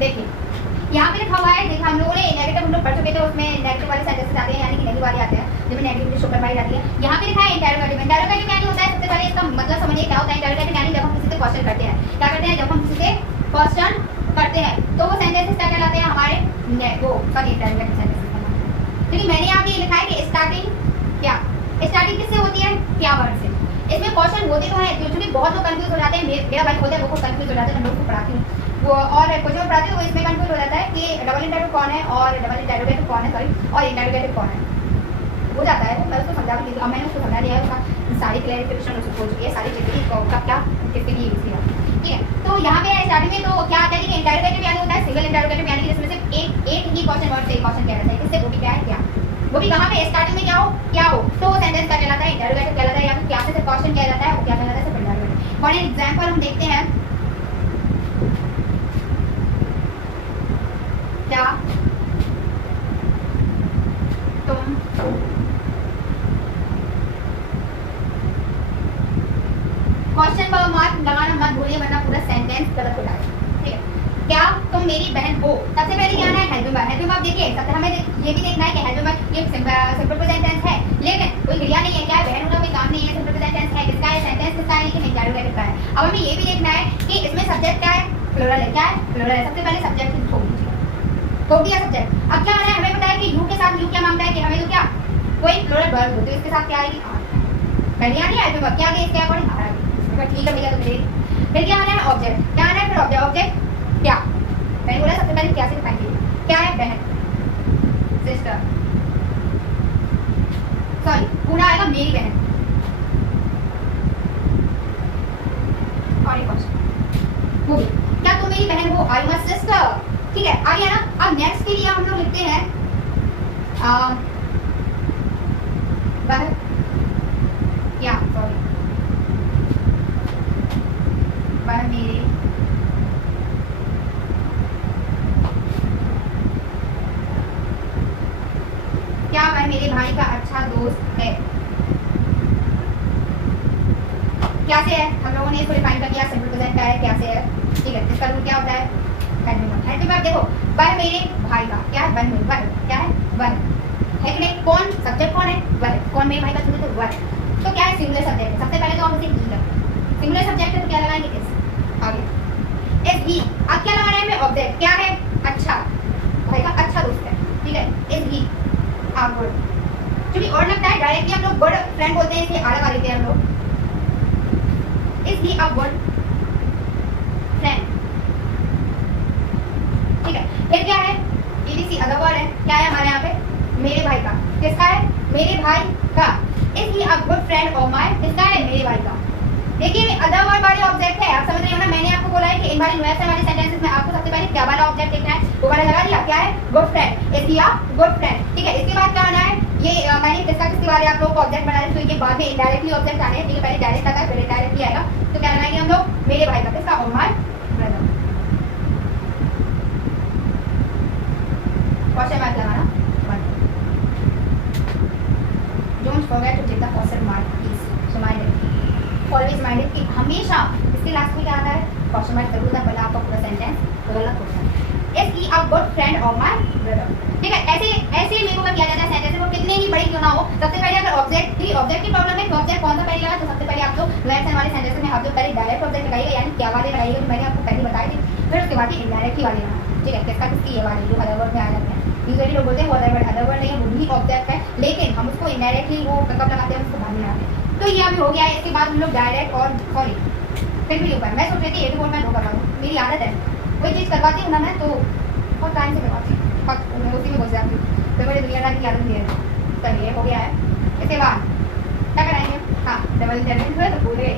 देखिए यहाँ पे लिखा हुआ है, देखा हम लोगों ने नेगेटिव हम लोग पढ़ चुके थे, उसमें नेगेटिव वाले सेंटेंसेस आते हैं यानी कि नेगेटिव वाले आते हैं जिसमें नेगेटिव शो करवाई जाती है। यहाँ पे लिखा है इंटरोगेटिव। इंटरोगेटिव यानी होता है, सबसे पहले इसका मतलब समझिए क्या होता है। इंटरोगेटिव यानी जब हम किसी से क्वेश्चन करते हैं, क्या करते हैं, जब हम किसी से क्वेश्चन करते हैं तो वो सेंटेंसेस क्या कहलाते हैं हमारे वो सॉरी इंटरोगेटिव सेंटेंसेस कहलाते हैं। क्योंकि मैंने यहाँ पे ये लिखा है कि स्टार्टिंग क्या, स्टार्टिंग किससे होती है, क्या वर्ड से। इसमें क्वेश्चन होते तो है क्योंकि बहुत लोग कंफ्यूज हो जाते हैं, मेरा भाई होता है वो कंफ्यूज हो जाते हैं, मैं लोग को पढ़ाती हूँ वो और क्वेश्चन में पढ़ाती हूँ, वो इसमें कंफ्यूज हो जाता है कि डबल इंटरोगेटिव कौन है और डबल इंटरोगेटिव कौन है, सॉरी, और इंटरोगेटिव कौन है, हो जाता है। मैं उसको समझा भी, अब मैंने उसको समझा दिया है, उसका सारी क्लैरिफिकेशन उसको हो चुकी है, सारी चीज़ें कब क्या किसके लिए यूज किया, ठीक है। तो यहाँ पे स्टार्टिंग में तो क्या आता है कि इंटरोगेटिव यानी होता है सिंगल इंटरोगेटिव, यानी कि जिसमें सिर्फ एक ही क्वेश्चन वर्ड से क्वेश्चन कह रहा है, किससे, वो भी क्या है, क्या, वो भी कहाँ पे, स्टार्टिंग में क्या हो, क्या हो, तो वो सेंटेंस क्या कहलाता है, इंटरोगेटिव कहलाता है, या फिर क्या से क्वेश्चन किया जाता है वो क्या कहलाता है, सिर्फ इंटरोगेटिव। फॉर एग्जांपल हम देखते हैं, क्या तुम क्वेश्चन का मार्क लगाना मत भूलिए वरना पूरा सेंटेंस गलत हो जाएगा, ठीक है। क्या तुम मेरी बहन हो, सबसे पहले क्या है, हेल्पिंग वर्ब। हेल्पिंग वर्ब देखिए, सबसे हमें ये भी देखना है कि हेल्पिंग वर्ब ये सिंपल प्रेजेंट टेंस है, लेकिन कोई क्रिया नहीं है, क्या है, बहन होना कोई काम नहीं है, सिंपल प्रेजेंट टेंस है, किसका है, सेंटेंस किसका है, लेकिन इंटरोगेटिव का है। अब हमें ये भी देखना है कि इसमें सब्जेक्ट क्या है, प्लूरल है, क्या है, प्लूरल है। सबसे पहले सब्जेक्ट को छोड़ दिया सब्जेक्ट। अब क्या है, हमें पता है कि यू के साथ यू क्या मांगता है कि हमें तो क्या कोई प्लूरल वर्ब हो, तो इसके साथ क्या आएगी, पहले आ गया है, क्या आगे इसके अकॉर्डिंग आ रहा है, ठीक है भैया, तो मेरे फिर क्या आना है, ऑब्जेक्ट, क्या आना है, फिर ऑब्जेक्ट, ऑब्जेक्ट क्या, मैंने बोला सबसे पहले क्या से दिखाएंगे, क्या है, बहन, सिस्टर, सॉरी पूरा आएगा मेरी बहन, और एक क्वेश्चन वो भी, क्या तुम मेरी बहन हो, आर यू माय सिस्टर, ठीक है, आ गया ना। अब नेक्स्ट के लिए हम लोग लिखते हैं वह क्या, सॉरी, वह मेरे क्या वह मेरे भाई का अच्छा दोस्त है, क्या से है, हम लोगों ने इसको डिफाइन कर दिया, सिंपल प्रेजेंट क्या है, क्या से है, ठीक है। इसका रूल क्या होता है, हेल्पिंग वर्ब। देखो वह मेरे भाई का, क्या है, वह मेरे, वह क्या है, वह है कि नहीं, कौन, सब्जेक्ट कौन है, वह, कौन मेरे भाई का दोस्त है, वह, तो क्या है, सिंगुलर सब्जेक्ट है। सबसे पहले तो हम इसे ही लगाएंगे, सिंगुलर सब्जेक्ट है तो क्या लगाएंगे, इस, आगे इस ही। अब क्या लगाना है हमें, ऑब्जेक्ट, क्या है, अच्छा, भाई का अच्छा दोस्त है, ठीक है, इस ही आप वर्ड, क्योंकि और लगता है डायरेक्टली हम लोग वर्ड फ्रेंड बोलते हैं, इसलिए अलग आ लेते हैं हम लोग, इस ही आप वर्ड फ्रेंड, ठीक है। फिर क्या है, EDC अदर वर्ड है, क्या है हमारे यहाँ पे, मेरे भाई का, किसका है, मेरे भाई का, इसलिए अब गुड फ्रेंड ऑफ माय, किसका है, मेरे भाई का। देखिए अदर वर्ड वाले ऑब्जेक्ट है, आप समझ रहे हो ना, मैंने आपको बोला है कि इन वाले यूएसए वाले सेंटेंसेस में आपको सबसे पहले क्या वाला ऑब्जेक्ट देखना है, वो वाला लगा दिया, क्या है, गुड फ्रेंड, इसलिए आप गुड फ्रेंड, ठीक है। इसके बाद क्या आना है, ये मैंने किसका किसके वाले आप लोगों को ऑब्जेक्ट बनाए, तो ये बाद में इनडायरेक्टली ऑब्जेक्ट आने हैं, ठीक है, पहले डायरेक्ट आता है फिर इनडायरेक्टली आएगा, तो क्या लगाएंगे हम लोग, मेरे भाई का, किसका, of my brother, question mark लगाना, don't forget to take the question mark please, so mind always minded कि हमेशा इसके लास्ट में क्या आता है, क्वेश्चन मार्क जरूर था, वरना आपका पूरा सेंटेंस गलत होता है। Is he a good friend of my brother, ठीक है। ऐसे ऐसे मेरे को किया जाता है सेंटेंस, वो कितने ही बड़े क्यों ना हो, सबसे पहले अगर ऑब्जेक्ट की प्रॉब्लम है, ऑब्जेक्ट कौन सा पहले लगा, तो सबसे पहले आप लोग यूएसए वाले सेंटेंस में आप लोग पहले डायरेक्ट ऑब्जेक्ट लगाइएगा, यानी क्या वाले लगाइएगा, जो मैंने आपको पहले बताई थी, फिर उसके बाद इनडायरेक्टली वाले लगाना, ठीक है। किसका किसकी, ये वाले जो अदर वर्ड में आ जाते हैं, यूजुअली लोग बोलते हैं वो अदर वर्ड नहीं है, वो भी ऑब्जेक्ट है, लेकिन हम उसको इनडायरेक्टली वो कब लगाते हैं, उसको बाद में लगाते हैं। तो ये अभी हो गया है, इसके बाद हम लोग डायरेक्ट और सॉरी फिर भी ऊपर, मैं सोच रही थी ये बोल मैं वो करवा दूँ, मेरी आदत है कोई चीज़ करवाती हूँ ना मैं तो बहुत टाइम से करवाती हूँ, मैं उसी में घुस जाती हूँ, तो मेरी दुनियादारी की आदत नहीं है। चलिए हो गया है, इसके बाद क्या कराएंगे, हाँ डबल इंटरनेट हुआ तो भूल गए।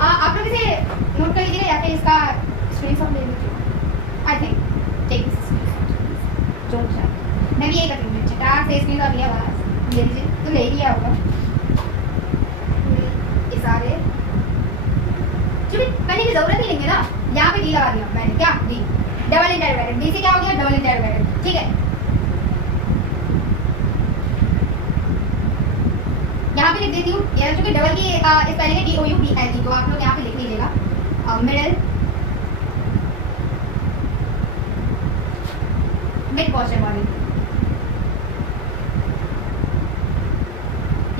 आप लोग इसे नोट कर लीजिए या फिर इसका स्क्रीनशॉट ले लीजिए, आई थिंक टेक जो मैं भी यही करती हूँ, चटाक से स्क्रीनशॉट लिया बस ले लीजिए, तो ले लिया होगा ये सारे, करने की जरूरत ही नहीं है ना, यहाँ पे डी लगा दिया मैंने, क्या डी, डबल इंटरोगेटिव, डी से क्या हो गया, डबल इंटरोगेटिव, ठीक है। यहाँ पे लिख देती हूँ, ये चूंकि डबल की इस पहले के DOUBLE, तो आप लोग यहाँ पे लिख लीजिएगा मिडिल क्वेश्चन वाली,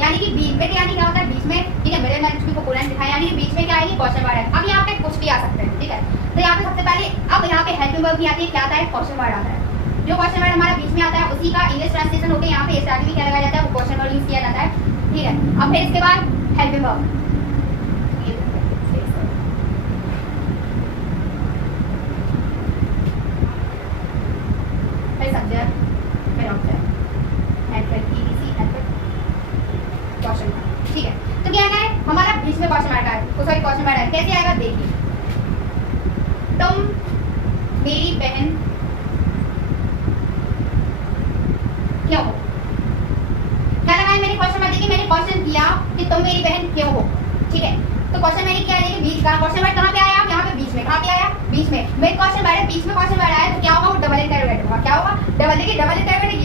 यानी कि बीच में, यानी क्या होता है बीच में, ठीक है, मेरे मैंने इसको कोलन दिखाया, यानी कि बीच में क्या आएगी क्वेश्चन वर्ड है। अब यहाँ पे कुछ भी आ सकते हैं, ठीक है। तो यहाँ पे सबसे पहले अब यहाँ पे हेल्पिंग वर्ब भी आती है, क्या आता है क्वेश्चन वर्ड आता है। जो क्वेश्चन वर्ड हमारा बीच में आता है उसी का इंग्लिश ट्रांसलेशन होकर यहाँ पे स्टार्टिंग में क्या लगाया जाता है, वो क्वेश्चन वर्ड यूज किया जाता है, ठीक है। अब फिर इसके बाद हेल्पिंग वर्ब, फिर सब्जेक्ट, फिर ऑब्जेक्ट, एंड फिर ईडीसी, एंड फिर क्वेश्चन वर्ड, ठीक है। तो क्या है हमारा बीच में क्वेश्चन वर्ड है, तो सॉरी क्वेश्चन वर्ड है, कैसे आएगा देखिए। तुम मेरी बहन क्यों हो, क्या लगा है मैंने क्वेश्चन वर्ड, देखिए मैंने क्वेश्चन किया कि तुम मेरी बहन क्यों हो, ठीक है। तो क्वेश्चन मैंने क्या है बीच का, क्वेश्चन वर्ड कहाँ पे आया, यहाँ पे बीच में, कहाँ पे आया बीच में, मेरे क्वेश्चन वर्ड है बीच में, क्वेश्चन वर्ड आया तो क्या होगा, वो डबल इंटरोगेटिव होगा, क्या होगा डबल, देखिए डबल इंटरोगेटिव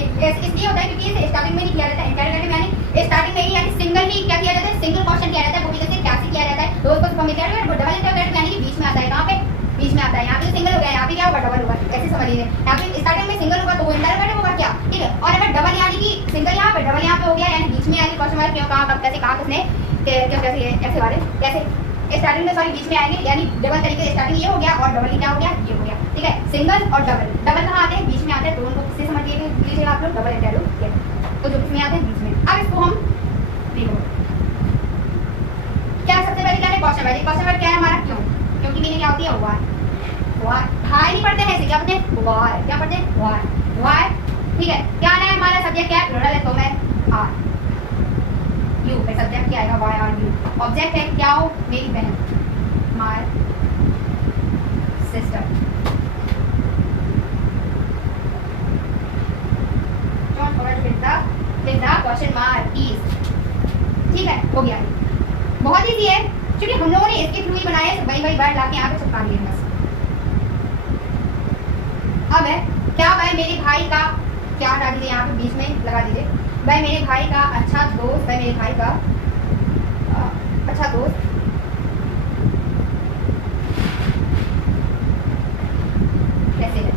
इसलिए होता है क्योंकि इसे स्टार्टिंग में नहीं किया जाता है, इंटरोगेटिव यानी स्टार्टिंग में ही, यानी सिंगल ही क्या किया जाता है, सिंगल क्वेश्चन किया जाता है, वो भी जैसे कैसे किया जाता है, तो उसको हम इंटरोगेटिव, डबल इंटरोगेटिव यानी कि बीच में आता है, कहाँ पे बीच में आता है, यहाँ पे सिंगल हो गया, यहाँ पे क्या होगा डबल होगा, ऐसे समझ लीजिए, यहाँ पे स्टार्टिंग में सिंगल होगा तो वो इंटरोगेटिव होगा क्या, ठीक है। और अगर डबल यानी कि सिंगल यहाँ पे, डबल यहाँ पे हो गया, यानी बीच में, यानी क्वेश्चन वर्ड क्यों, कहाँ, कब, कैसे, कहाँ, किसने, क्यों, कैसे, ऐसे वाले, कैसे स्टार्टिंग में सॉरी बीच में आएंगे, यानी डबल तरीके से स्टार्टिंग ये हो गया और डबल क्या हो गया, ये हो गया, ठीक है। सिंगल और डबल, डबल कहाँ आते हैं बीच में आते हैं, दोनों को किससे समझ लीजिए आप लोग, डबल इंटरोगेटिव, तो जो इसमें आते हैं बीच में। अब इसको हम देखो क्या, सबसे पहले क्या है क्वेश्चन वर्ड, क्वेश्चन वर्ड क्या है हमारा क्यों, क्योंकि मीनिंग क्या होती है वाई, वाई हाई नहीं पढ़ते हैं ऐसे, क्या पढ़ते हैं वाई, क्या पढ़ते हैं वाई, वाई, ठीक है। क्या आना है हमारा सब्जेक्ट क्या है, प्लूरल है तो मैं आर यू, फिर सब्जेक्ट क्या आएगा वाई आर यू, ऑब्जेक्ट है क्या हो मेरी बहन, my sister, don't forget with the question mark is, ठीक है, हो गया। बहुत इजी है क्योंकि हम लोगों ने इसके थ्रू ही बनाया है, वही वर्ड लाके यहाँ पे चिपका लिए बस। अब है क्या, भाई मेरे भाई का, क्या हटा दीजिए यहाँ पे बीच में लगा दीजिए, भाई मेरे भाई का अच्छा दोस्त, भाई मेरे भाई का अच्छा दोस्त कैसे है,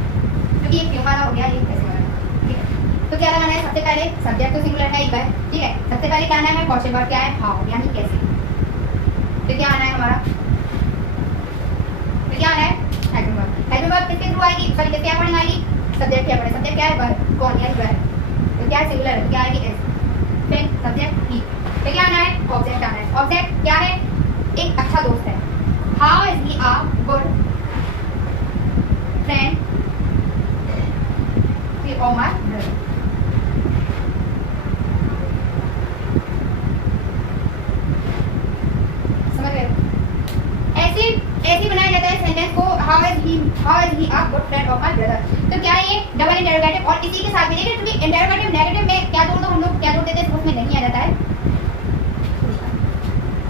क्योंकि ये क्यों वाला हो गया, ये कैसे वाला, ठीक है। तो क्या लगाना है, सबसे पहले सब्जेक्ट तो सिंगुलर है एक बार, ठीक है। सबसे पहले क्या आना है क्वेश्चन वर्ड क्या है, हाउ यानी कैसे, तो क्या आना है हमारा, तो क्या आना है हेल्पिंग वर्ब, हेल्पिंग वर्ब किसके थ्रू आएगी, सॉरी किसके अकॉर्डिंग आएगी, सब्जेक्ट क्या पड़े, सब्जेक्ट क्या है वर्ब, कौन यानी वर्ब, तो क्या है सिंगुलर है, क्या आएगी एस, फिर सब्जेक्ट ही, तो क्या आना है ऑब्जेक्ट आना है, ऑब्जेक्ट क्या है एक अच्छा दोस्त है, how is he a good friend of my brother, समझ गए, ऐसे ऐसे बनाया जाता है सेंटेंस को, how is he a good friend of my brother. तो क्या है ये डबल इंटरोगेटिव, और इसी के साथ भी देखिए क्योंकि इंटरोगेटिव नेगेटिव में क्या जोड़ दो हम लोग, क्या जोड़ देते हैं उसमें नहीं आ जाता है,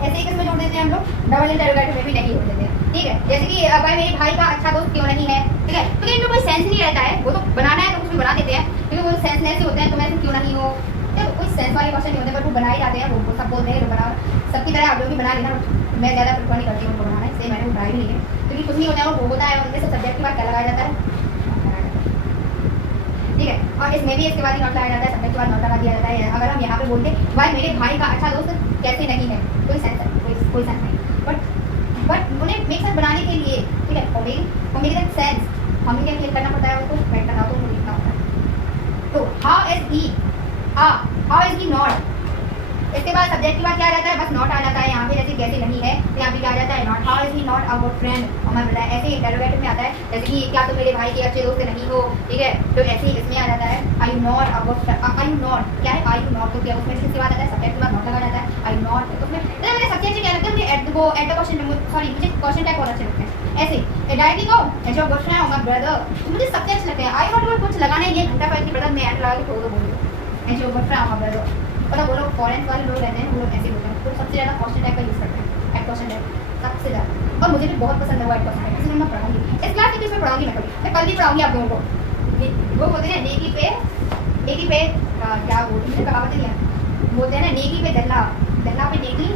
ऐसे ही किसमें जोड़ देते हैं हम लोग, डबल इंटरोगेटिव में भी नहीं जोड़ देते हैं, ठीक है। जैसे कि भाई मेरे भाई का अच्छा दोस्त क्यों नहीं है, ठीक है, क्योंकि इनमें कोई सेंस नहीं रहता है, वो तो बनाना है तो कुछ भी बना देते हैं, क्योंकि वो सेंसलेस ही होते हैं, तुम ऐसे क्यों नहीं हो, तो कोई सेंस वाले क्वेश्चन नहीं होते, बट वो बना ही जाते हैं, वो सब बोलते हैं बना, सबकी तरह आप लोग भी बना लेना, मैं ज़्यादा प्रेफर नहीं करती हूँ उनको बनाना, इसलिए मैंने बनाया ही नहीं है, क्योंकि कुछ नहीं होता है, वो होता है उनके सब सब्जेक्ट के बाद क्या लगाया जाता है, ठीक है। और इसमें भी इसके बाद ही नोट लगाया जाता है, सब्जेक्ट के बाद नोट लगा दिया जाता है। अगर हम यहाँ पे बोलते भाई मेरे भाई का अच्छा दोस्त कैसे नहीं है, कोई सेंस कोई सेंस नहीं, बट उन्हें मेक सेंस बनाने के लिए, ठीक है, और मेक दैट सेंस हमें क्या क्लियर करना पड़ता है, उसको राइट करना तो उनको लिखना होता है। तो हाउ इज ही नॉट, इसके बाद सब्जेक्ट के बाद क्या आ जाता है, बस नॉट आ जाता है यहाँ पे, जैसे कैसे नहीं है तो यहाँ पे क्या आ जाता है not, how is he not a good friend of my brother, ऐसे ही इंटरोगेटिव में आता है, जैसे कि क्या तुम मेरे भाई के अच्छे दोस्त नहीं हो, ठीक है, तो ऐसे ही इसमें आ जाता है I you not a good friend, I you not क्या है, आई यू नॉट, तो क्या उसमें किसके बाद आता है, सब्जेक्ट के बाद नॉट लगा जाता है, आई यू नॉट, तो उसमें मैंने सबसे अच्छे क्या लगता है मुझे एट द क्वेश्चन, सॉरी मुझे क्वेश्चन टैग बहुत अच्छे लगते हैं, ऐसे डायरेक्टली को as your good friend of my brother, मुझे सबसे अच्छे लगते हैं, आई नॉट में कुछ लगाना है, ये घंटा फाइल की ब्रदर मैं एंड लगा के छोड़ दो, बोल दो as your good friend of my brother, और वो लोग फॉरेन वाले लोग रहते हैं, वो लोग ऐसे बोलते हैं, तो सबसे ज़्यादा क्वेश्चन टैग का यूज़ करते हैं, एट क्वेश्चन टैग सबसे ज़्यादा, और मुझे भी बहुत पसंद है वो एट क्वेश्चन टैग, इसलिए मैं पढ़ाऊंगी इस क्लास के बीच में पढ़ाऊंगी, मैं कल भी पढ़ाऊंगी आप लोगों को, वो बोलते हैं नेकी पे क्या बोलते हैं, कहावत नहीं है, बोलते हैं ना नेकी पे दल्ला, दल्ला पे नेकी,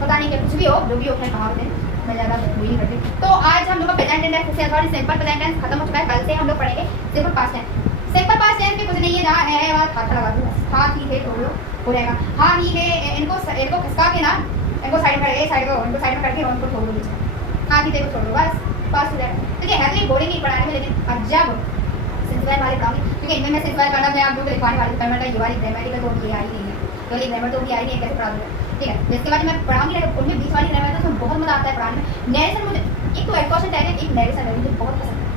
पता नहीं क्या कुछ भी हो, जो भी हो, क्या कहावत है, मैं ज़्यादा वही नहीं करती। तो आज हम लोग का प्रेजेंट टेंस से सॉरी सिंपल प्रेजेंट टेंस खत्म हो चुका है। कल से हम लोग पढ़ेंगे simple past tense. Simple past tense में कुछ नहीं है, जहाँ है वहाँ था लगा दो, हाँ ही है छोड़ लो हो जाएगा। हाँ ही है, इनको खिसका के ना, इनको साइड में इनको साइड में करके उनको छोड़ दो नीचे, हाँ ही देखो छोड़ दो, बस पास हो जाएगा। देखिए है तो बोरिंग नहीं पढ़ाने में, लेकिन अब जब सिंपल वाले पढ़ाऊंगी, क्योंकि इनमें मैं सिंपल करना मैं आप लोग लिखवाने वाली पेमेंट है, ये वाली ग्रामेटिकल तो उनकी आई नहीं है, तो वाली ग्रामर तो उनकी आई नहीं है, कैसे पढ़ा दूँगा। ठीक है, जिसके बाद मैं पढ़ाऊंगी ना उनमें बीच वाली ग्रामर तो बहुत मजा आता है पढ़ाने में। नरेशन मुझे एक तो एडक्वेशन टैग है, एक नरेशन है, मुझे बहुत पसंद है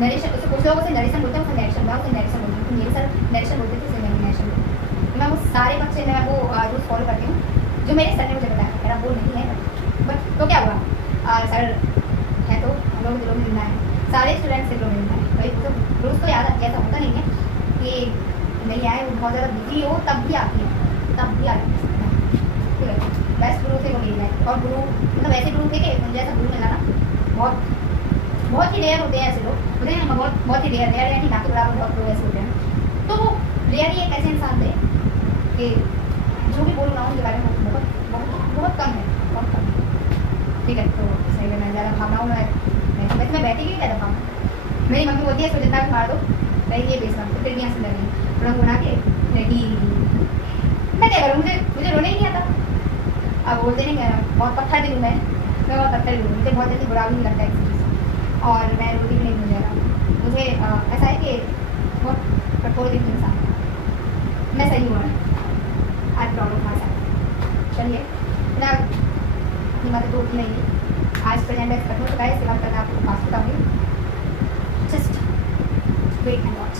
नरेशन। उससे कुछ लोगों से नरेशन बोलते हैं, उससे नरेशन मैं उसे नरेशन बोलती हूँ, मेरे सर नरेशन बोलते थे, उससे मैं नरेशन बोलती हूँ। मैं वो सारे बच्चे मैं वो रूल्स फॉलो करती हूँ जो मेरे सर ने मुझे बताया। मेरा वो नहीं है बट तो क्या हुआ, सर है तो हम लोग दिलों में मिलना है, सारे स्टूडेंट्स से दिलों में मिलना है भाई। तो रूल्स तो याद आती है, ऐसा होता नहीं है कि नहीं आए, वो बहुत ज़्यादा बिजी हो तब भी आती है, तब भी आती है। ठीक है, बेस्ट गुरु थे वो मिल जाए, और गुरु मतलब ऐसे गुरु थे कि मुझे ऐसा गुरु मिला ना, बहुत ही रेयर होते हैं ऐसे लोग, मुझे बहुत ही रेयर यानी ना के बराबर बहुत लोग ऐसे होते हैं। तो रेयर ही एक ऐसे इंसान थे कि जो भी बोल रहा हूँ उनके बारे में बहुत बहुत बहुत कम है, बहुत कम है। ठीक है, तो सही में मैं ज़्यादा भावनाओं में वैसे मैं बैठी ही ज़्यादा भावना। मेरी मम्मी बोलती है इसको जितना भी मार दो नहीं, ये बेच तो फिर भी यहाँ से लगेंगे थोड़ा गुना के नहीं, मैं क्या करूँ, मुझे रोने ही नहीं आता। अब बोलते नहीं क्या बहुत पत्थर दिलूँ मैं बहुत पत्थर दिलूँ, मुझे बहुत जल्दी बुरा भी नहीं लगता है किसी चीज़ से, और मैं रोटी भी नहीं भूल जाएगा। मुझे ऐसा है कि बहुत कठोर दिल की इंसान है मैं, सही हुआ आज प्रॉब्लम था सर। चलिए ना हिम्मत तो उतनी नहीं है, आज प्रेजेंट खत्म हो चुका है, इसके बाद कल आपको पास बताऊँगी, जस्ट वेट एंड वॉच।